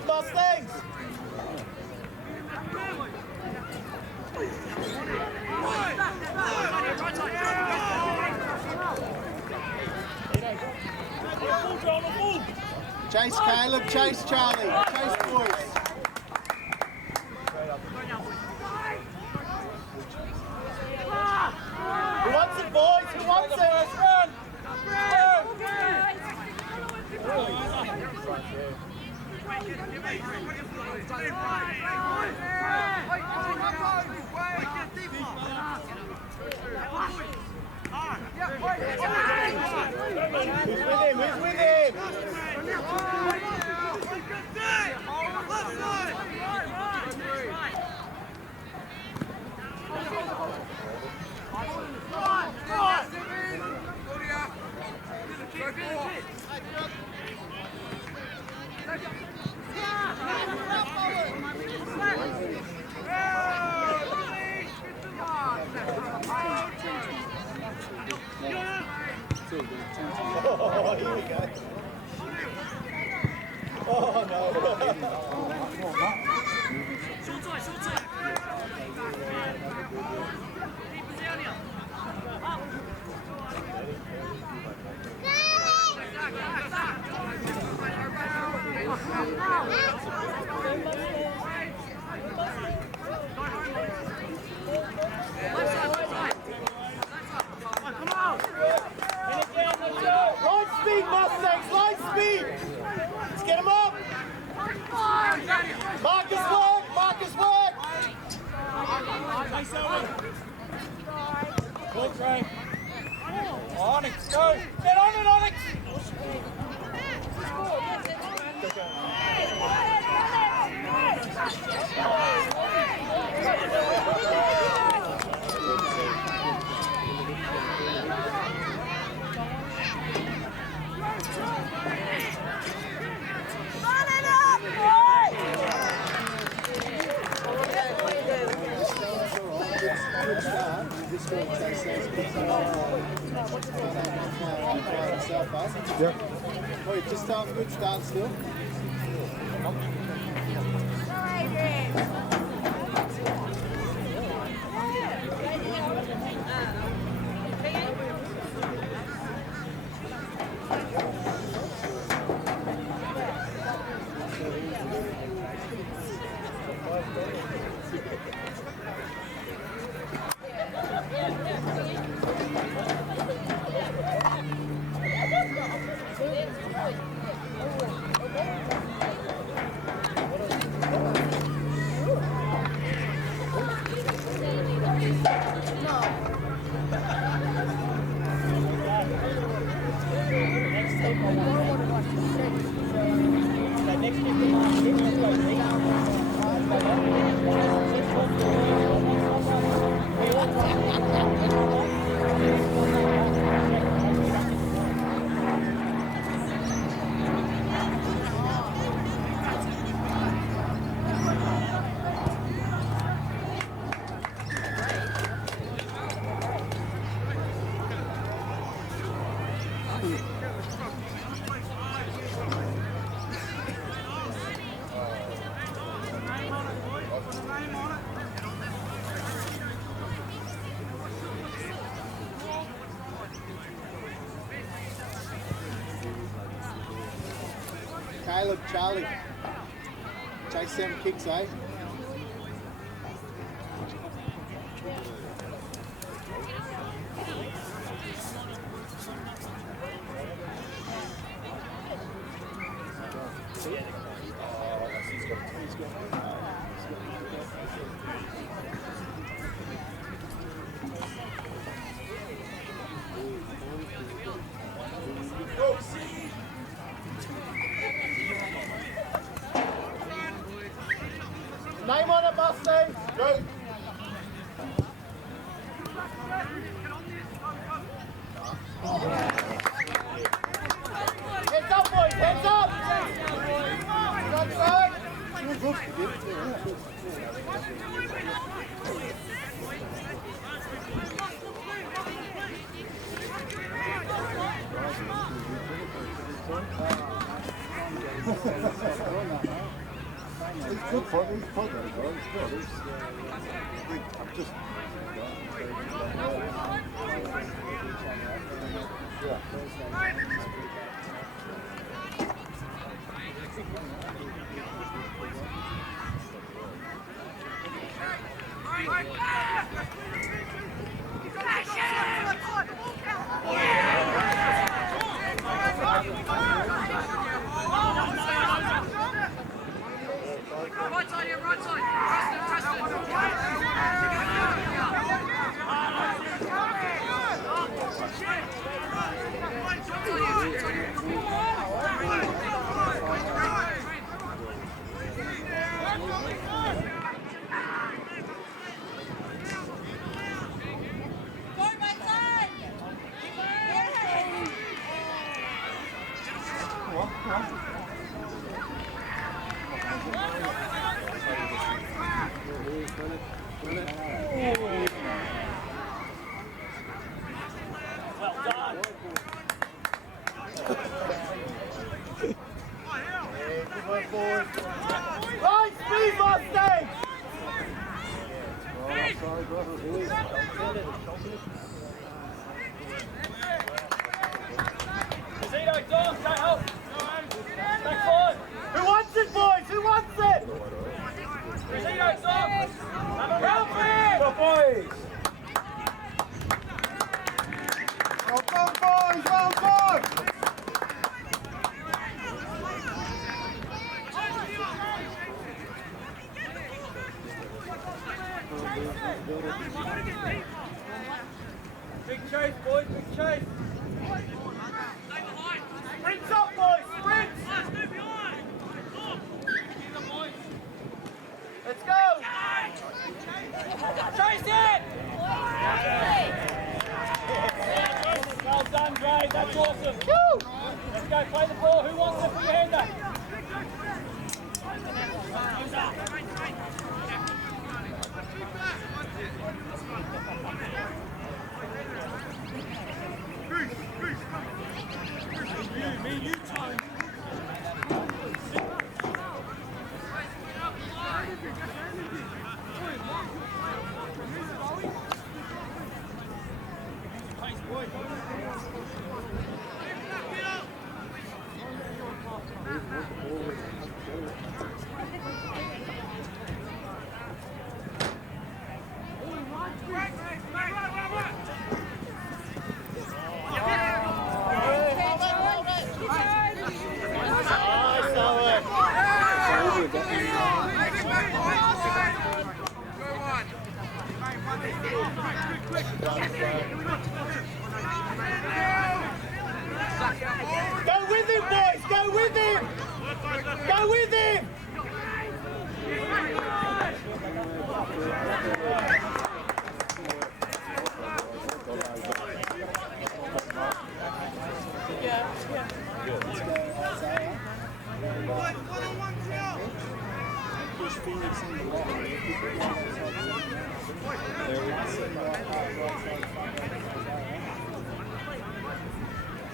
speed, Mustangs! Chase Caleb, chase Charlie, chase boys. Who wants it, boys? Who wants it? Let's run! Who's with him? Oh, here we go. Oh, no. Light speed, Mustangs, light speed! Let's get him up! Marcus work, Marcus work! Go, Trey. Onyx, go! Get on it, Onyx! Yeah. Oh, you just start good start still. Caleb, Charlie, chase them kicks, eh? Name on it, Mustang. Go. Heads up, boys. Heads up. Front side. It's good for me. It's fun, though. It's good. I'm just... Right, speed, Mustangs! Casino, Dom, stay help! Back forward! Who wants it, boys? Who wants it? Casino, Dom! Help me! Go, boys! Well done, boys! Well done! Big chase, boys, big chase! Sprints up, boys, sprints! Let's go! Chase it! Well done, Dre, that's awesome! Woo! Let's go, play the ball, who wants it? Put your hand up! Me, you, Tone. Go with him, boys! Go with him! Go with him! Push Phoenix in the wall. There we go.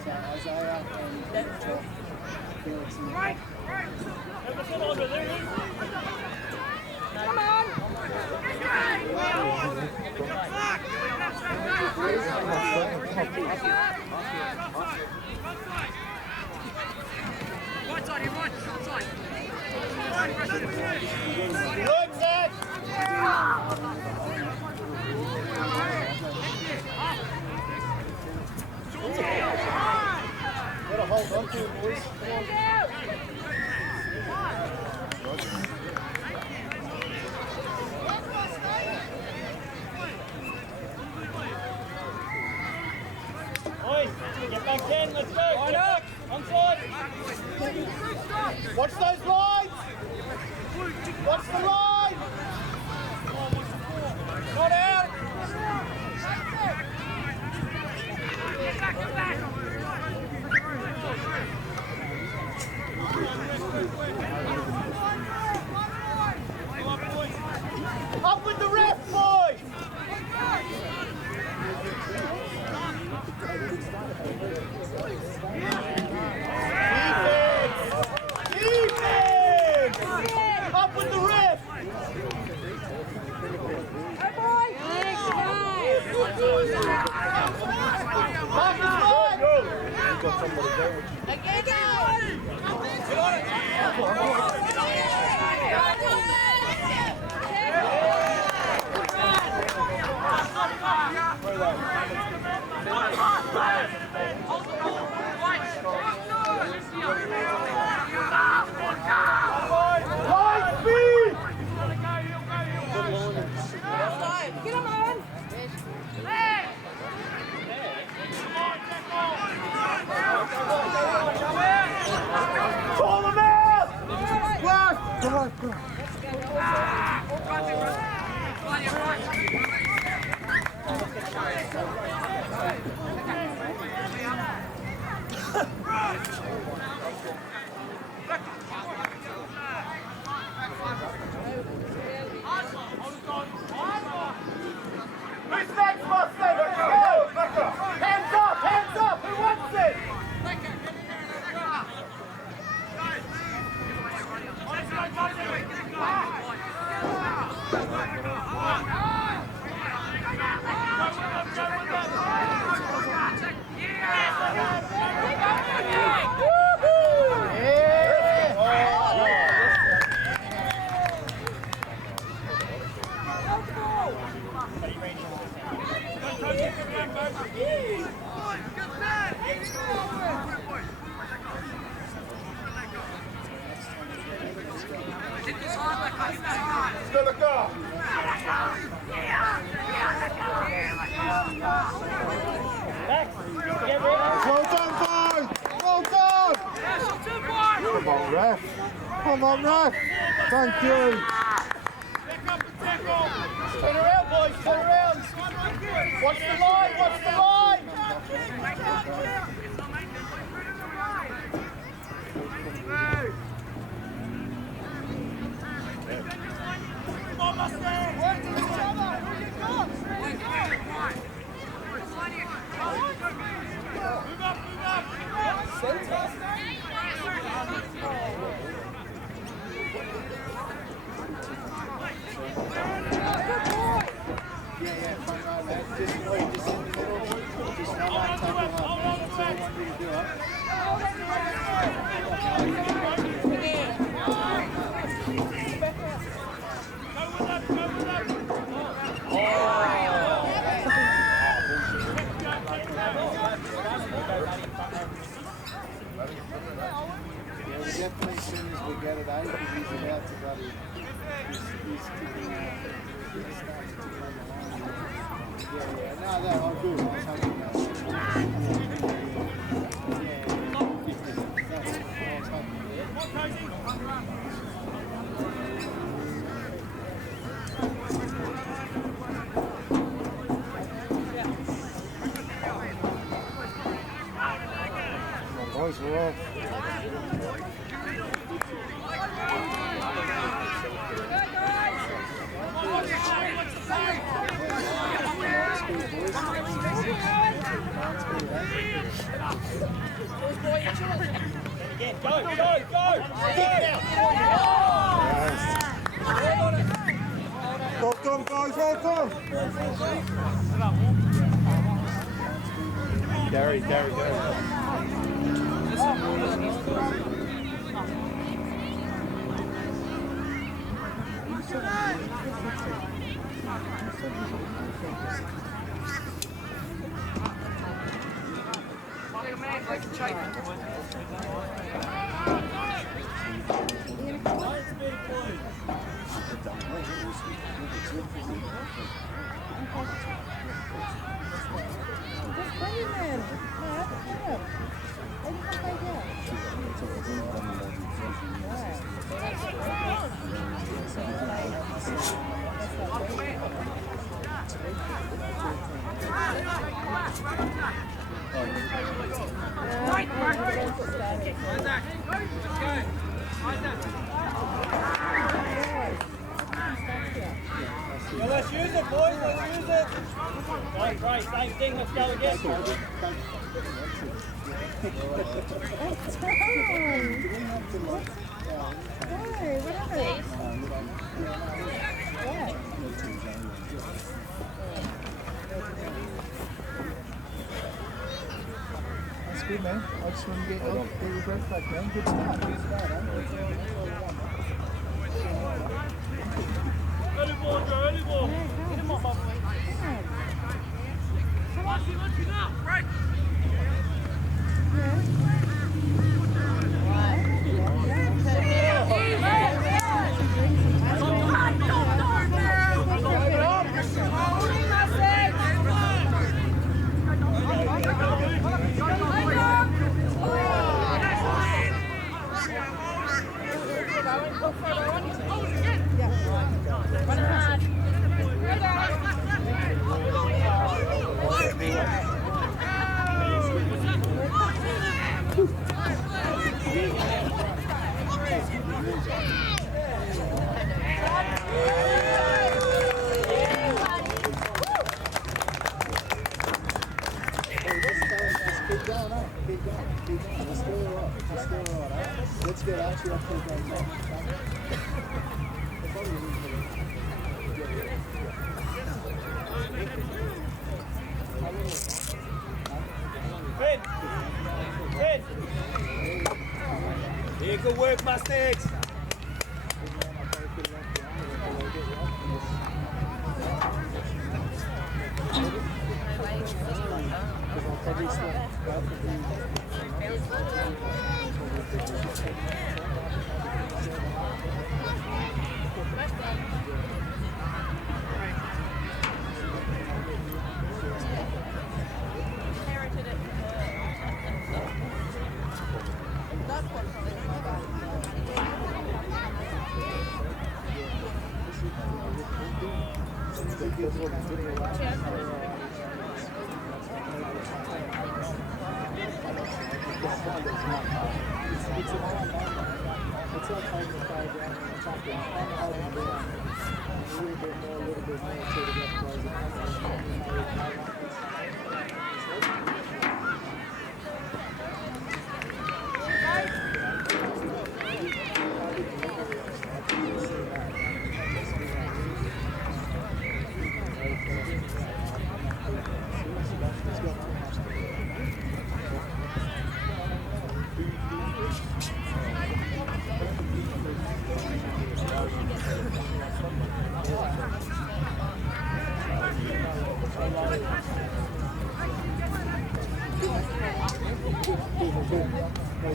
So Isaiah and Felix in the wall. Come on! Right side, you right, short side. Good, Zach! Gotta hold on to it, boys. Boys, get back in, let's go! Line up! Onside! Watch those lines! Watch the line! Not out! Up with the ref, boys! Defense! Defense! Who's next, Mustang? Let's go! Hands up! Hands up! Who wants it? Still a go. Well done, boys! Well done! Come on, ref. Come on, ref. Thank you. Turn around, boys. Turn around. Watch the line. Watch the line. Come on, Mustang. Work to each other. Who you got? Move up, move up. Yeah, front row, man. Just in the middle. Just one line tackle up, man. That's all I want you to do, huh? Yeah, we definitely, as soon as we get it, because he's about to bloody... He's kicking yeah, no, I'm good. I was hoping that. Boys, we're off. Again, go! Well done, guys, well done! Gary. Well, let's use it, boys. Let's use it. Right. Same thing. Let's go again. That's good, man. I just want to get your breath back, man. Good start. Good start, Early ball, Joe, early ball. Get him off, boy. Watch it now. Right. Let's get Archie off the game. Win! Win! Yeah, good work, Mustangs!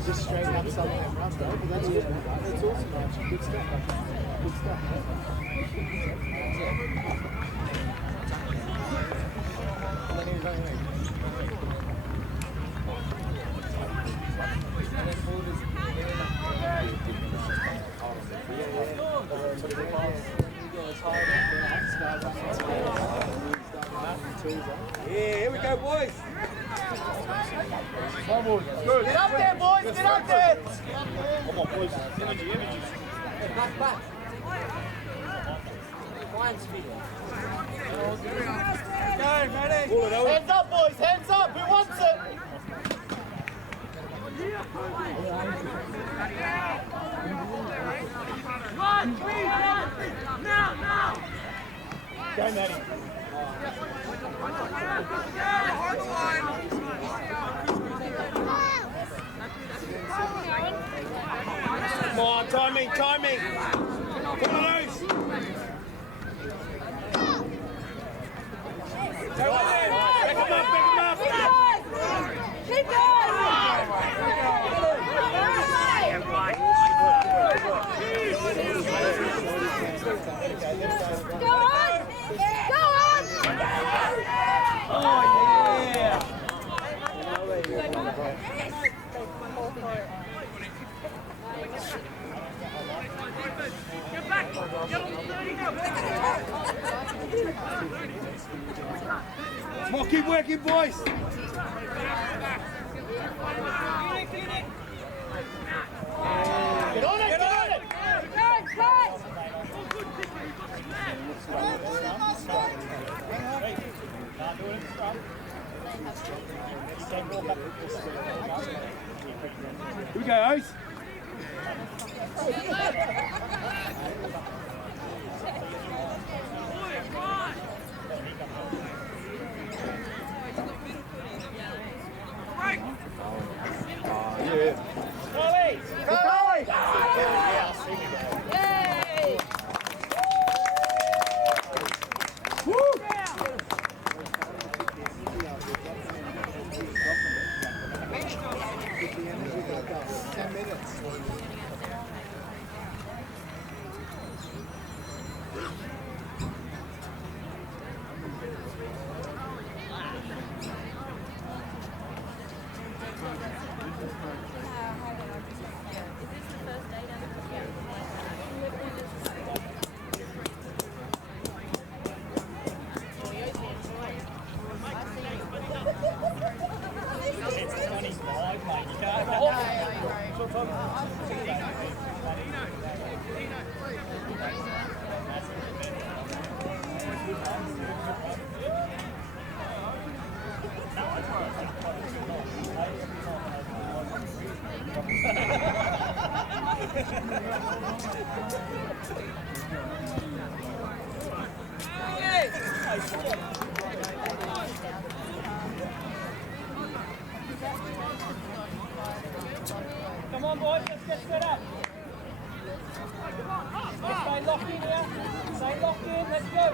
Just straighten up some of them runs, bro. But that's good. That's awesome, Archie. Good stuff. Good stuff. Yeah, here we go, boys! Good. Get up there, boys! Get up there! Come on, boys. Energy. Back. Hands up, boys! Hands up! Who wants it? Run! Now! Go, Matty. Come on, timing! Come on, loose! Pick him up! Keep going! Go on! Oh, yeah! Get back! Come on, keep working, boys! Get on it! Here we go, Ace. Right. Yeah. Collie! Collie! Yay! Woo! Come on, boys, let's get set up. Let's stay locked in here. Stay locked in, let's go.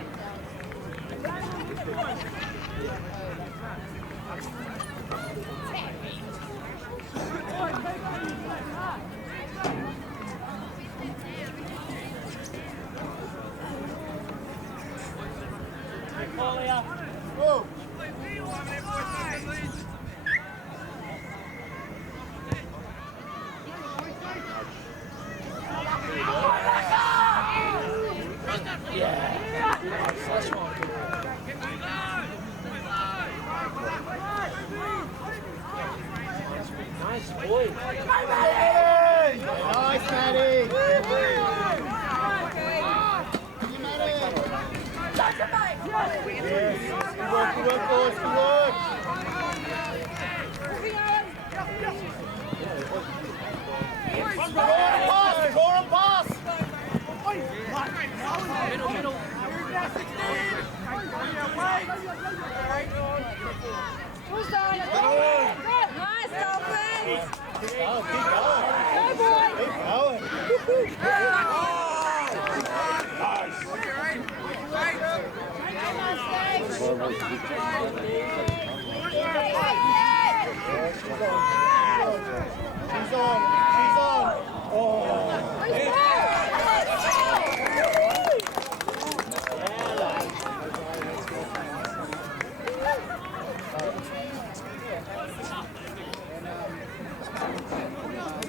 Ball here. Whoa! Nice boy. Nice, Maddie! Yes. Good work, boys, good work! Score and pass! Middle. Nice, Dolphins! Oh, keep going! Go, boy! Keep She's on! She's on! Oh!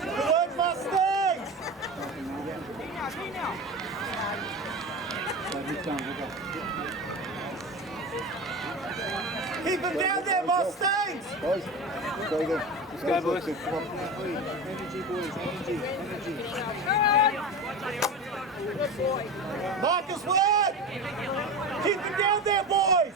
Good work, Mustangs! Keep them down there, Mustangs! Boys, go again. Let's go, boys. Come on. Energy, boys, energy. Marcus Wood! Keep them down there, boys!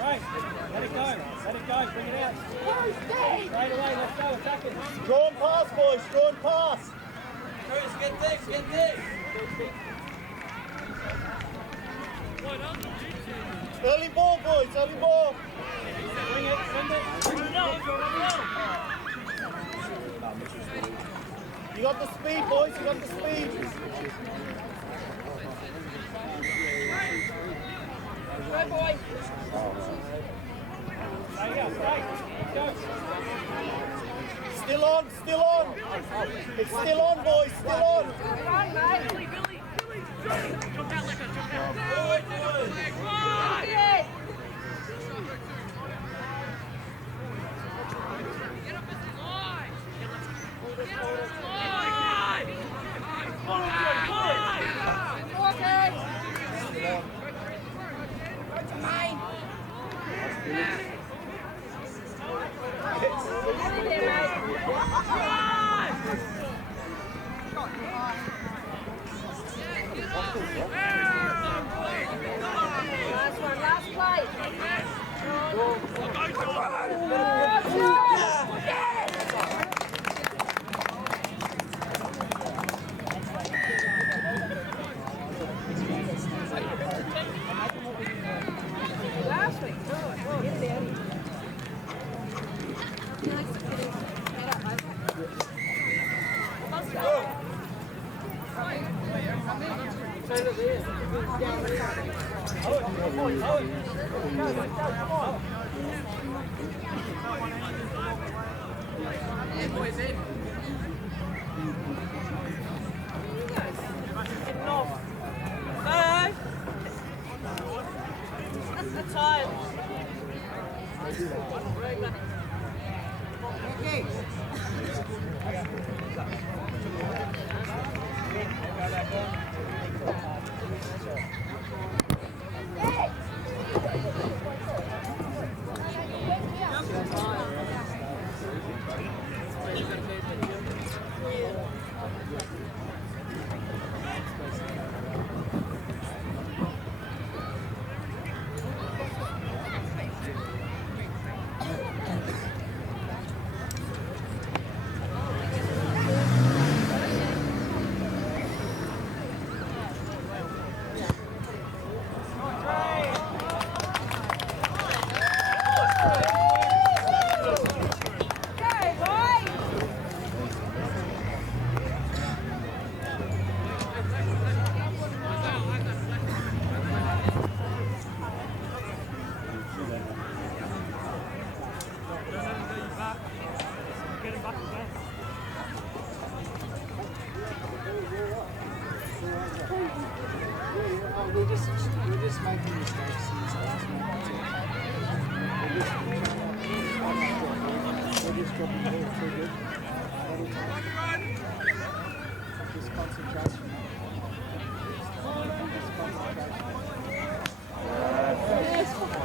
Right. Let it go, bring it out. Straight away, let's go, attack it. Draw and pass, boys, draw and pass! Curtis, get deep. Early ball, boys, early ball! Bring it, send it. You got the speed, boys, you got the speed! Go, boy! Stay. Go. Still on! It's still on, boys, still on! Come on, mate! Yes! Okay! Mine! We're just making mistakes since last night. We're just dropping the ball too good. Just concentration.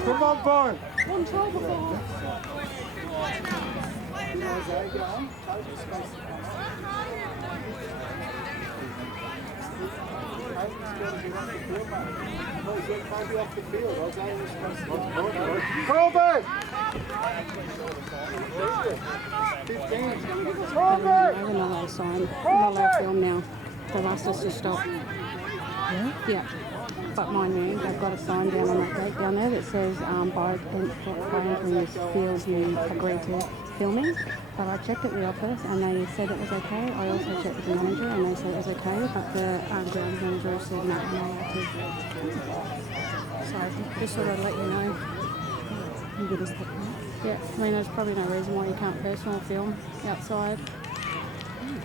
Come on, boy. One try before. Jose, go on. Total space to come on. Hayden's got to get off the field, mate. Well, get Kobe off the field. Jose was supposed to get Kobe! 15. He's going to get the They're not allowed to sign. They're not allowed to film now. They've asked us to stop. Yeah. But mind you, they've got a sign down on that gate down there that says by entering this field you agree to filming. But I checked at the office and they said it was okay. I also checked with the manager and they said it was okay, but the ground manager said no, I'm not allowed to. So just sort of let you know. You get a step back. Yeah, I mean there's probably no reason why you can't personal film outside.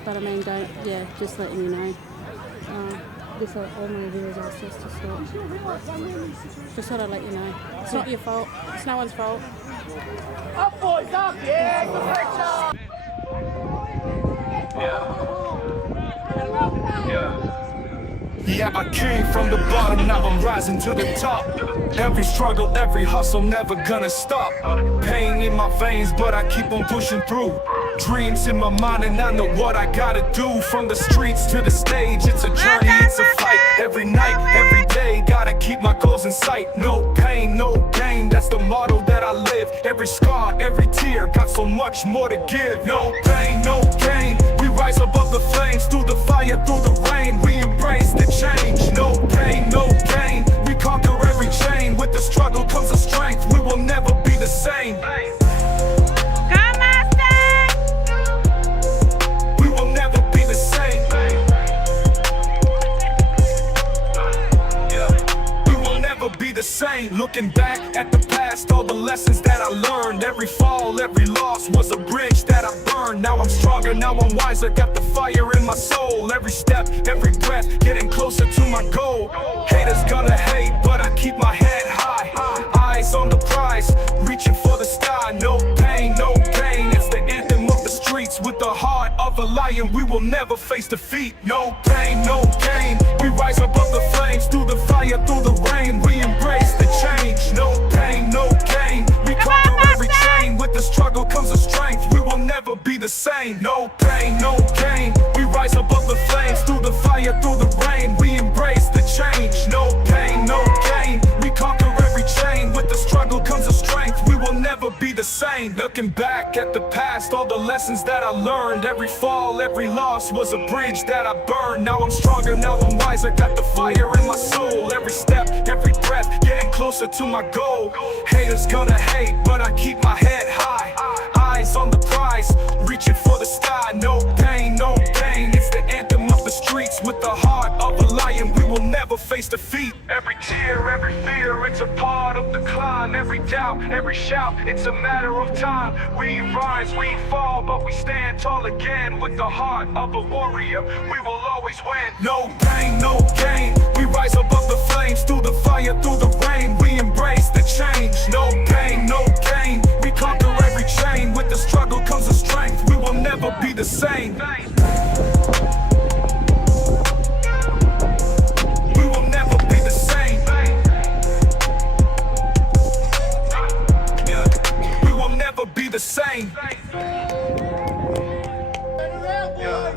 But I mean just letting you know. This all my viewers asked us to stop. Just thought I'd let you know. It's not your fault. It's no one's fault. Up, boys, up! Yeah, the pressure! Yeah, I came from the bottom, now I'm rising to the top. Every struggle, every hustle, never gonna stop. Pain in my veins, but I keep on pushing through. Dreams in my mind and I know what I gotta do. From the streets to the stage, it's a journey, it's a fight. Every night, every day, gotta keep my goals in sight. No pain, no gain, that's the motto that I live. Every scar, every tear, got so much more to give. No pain, no gain, we rise above the flames. Through the fire, through the rain, we embrace the change. No pain, no gain, we conquer every chain. With the struggle comes the strength, we will never be the same. Looking back at the past, all the lessons that I learned. Every fall, every loss was a bridge that I burned. Now I'm stronger, now I'm wiser, got the fire in my soul. Every step, every breath, getting closer to my goal. Haters gonna hate, but I keep my head high. Eyes on the prize, reaching for the sky. No pain, no gain, it's the anthem of the streets. With the heart of a lion, we will never face defeat. No pain, no gain, we rise above the flames. Through the fire, through the rain, we embrace the change. No pain, no gain, we conquer every chain. With the struggle comes the strength, we will never be the same. No pain, no gain, we rise above the flames. Through the fire, through the rain, we embrace the change. No pain, no gain, we conquer every chain. With the struggle comes the strength, we will never be the same. Looking back at the past, all the lessons that I learned. Every fall, every loss was a bridge that I burned. Now I'm stronger, now I'm wiser, got the fire in my soul. Every step, every breath, getting closer to my goal. Haters gonna hate, but I keep my head high. Eyes on the prize, reaching for the sky. No pain, no gain, it's the anthem of the streets. streets with the heart of a lion. We will never face defeat. Every tear, every fear, it's a part of the climb. Every doubt, every shout, it's a matter of time. We rise, we fall, but we stand tall again. With the heart of a warrior, we will always win. No pain, no gain. We rise above the flames, through the fire, through the rain. We embrace the change. No pain, no gain. We conquer every chain. With the struggle comes the strength. We will never be the same. We will never be the same. Yeah. We will never be the same. Yeah.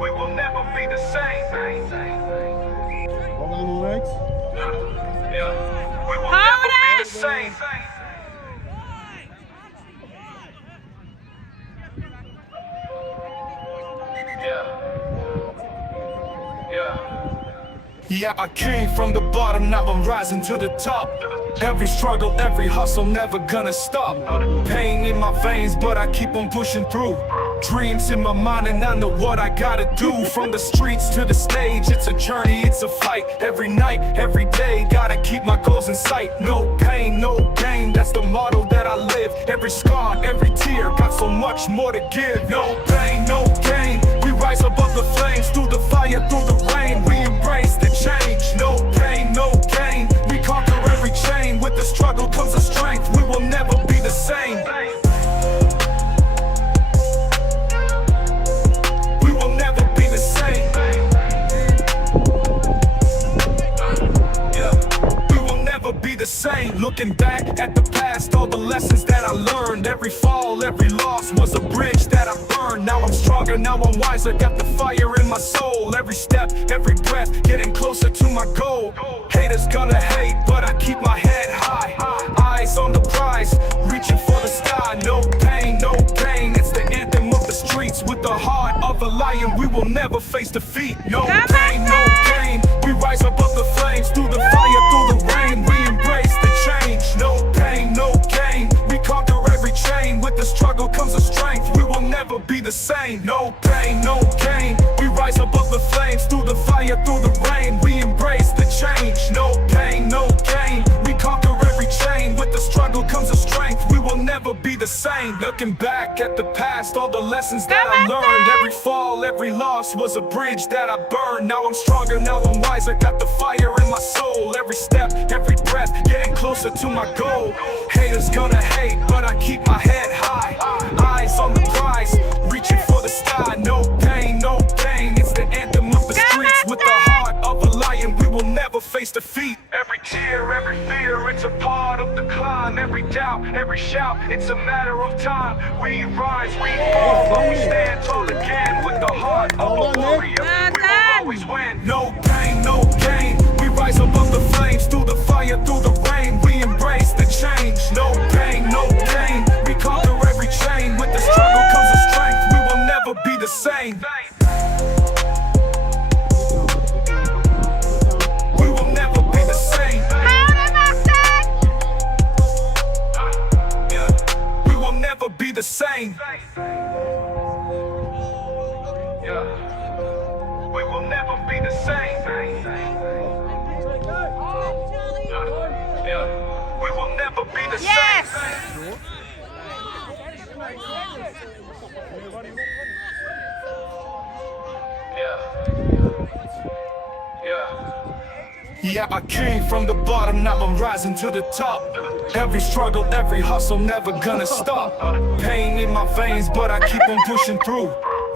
We will never be the same. Hold on the legs. Yeah. We will never be the same. Yeah, I came from the bottom, now I'm rising to the top. Every struggle, every hustle, never gonna stop. Pain in my veins, but I keep on pushing through. Dreams in my mind and I know what I gotta do. From the streets to the stage, it's a journey, it's a fight. Every night, every day, gotta keep my goals in sight. No pain, no gain, that's the motto that I live. Every scar, every tear, got so much more to give. No pain, no gain, we rise above the flames. Through the fire, through the rain, we embrace the change. No pain, no gain, we conquer every chain. With the struggle comes the strength, we will never be the same. We will never be the same. Yeah, we will never be the same. Looking back at the past, all the lessons that I learned. Every fall, every loss was a bridge that I burned. Now I'm stronger, now I'm wiser, got the fire in my soul. Every step, every breath, getting closer to my goal. Haters gonna hate, but I keep my head high. Eyes on the prize, reaching for the sky. No pain, no gain, it's the anthem of the streets. With the heart of a lion, we will never face defeat. No pain, no gain, we rise above the flames. Through the fire, through the rain, we embrace the change. No pain, no gain, we conquer every chain. With the struggle comes the strength, we will never be the same. No pain, no gain, we rise above the flames. Through the fire, through the rain, we embrace the change. No pain, no gain, we conquer every chain. With the struggle comes the strength, we will never be the same. Looking back at the past, all the lessons that I learned. Every fall, every loss was a bridge that I burned. Now I'm stronger, now I'm wiser, got the fire in my soul. Every step, every breath, getting closer to my goal. Haters gonna hate, but I keep my head high. Eyes on the prize, reaching for the sky. No pain, no gain, it's the anthem of the streets. With the heart of a lion, we will never face defeat. Every tear, every fear, it's a part of the climb. Every doubt, every shout, it's a matter of time. We rise, we fall, but we stand tall again. With the heart of a warrior, we will always win. No pain, no gain, we rise above the flames. Through the fire, through the rain, we embrace the change. No pain, no gain, we conquer every chain. With the struggle comes the strength, we will never be the same. We will never be the same. Yeah, we will never be the same. Yeah, we will never be the same. Yeah, we will never be the same. Yeah, I came from the bottom, now I'm rising to the top. Every struggle, every hustle, never gonna stop. Pain in my veins, but I keep on pushing through.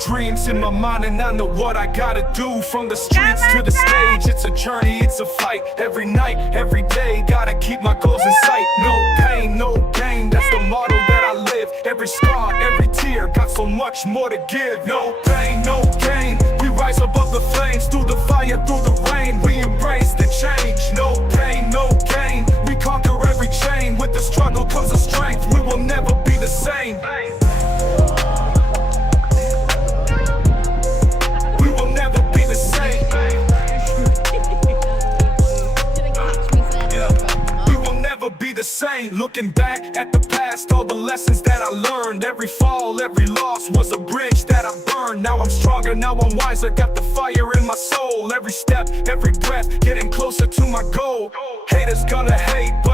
Dreams in my mind and I know what I gotta do. From the streets to the stage, it's a journey, it's a fight. Every night, every day, gotta keep my goals in sight. No pain, no gain, that's the motto that I live. Every scar, every tear, got so much more to give. No pain, no gain, we rise above the flames. Through the fire, through the rain, we embrace the change. No pain, no gain, we conquer every chain. With the struggle comes the strength, we will never be the same. We will never be the same. Yeah. We will never be the the same. Looking back at the past, all the lessons that I learned. Every fall, every loss was a bridge that I burned. Now I'm stronger, now I'm wiser, got the fire in my soul. Every step, every breath, getting closer to my goal. Haters gonna hate, but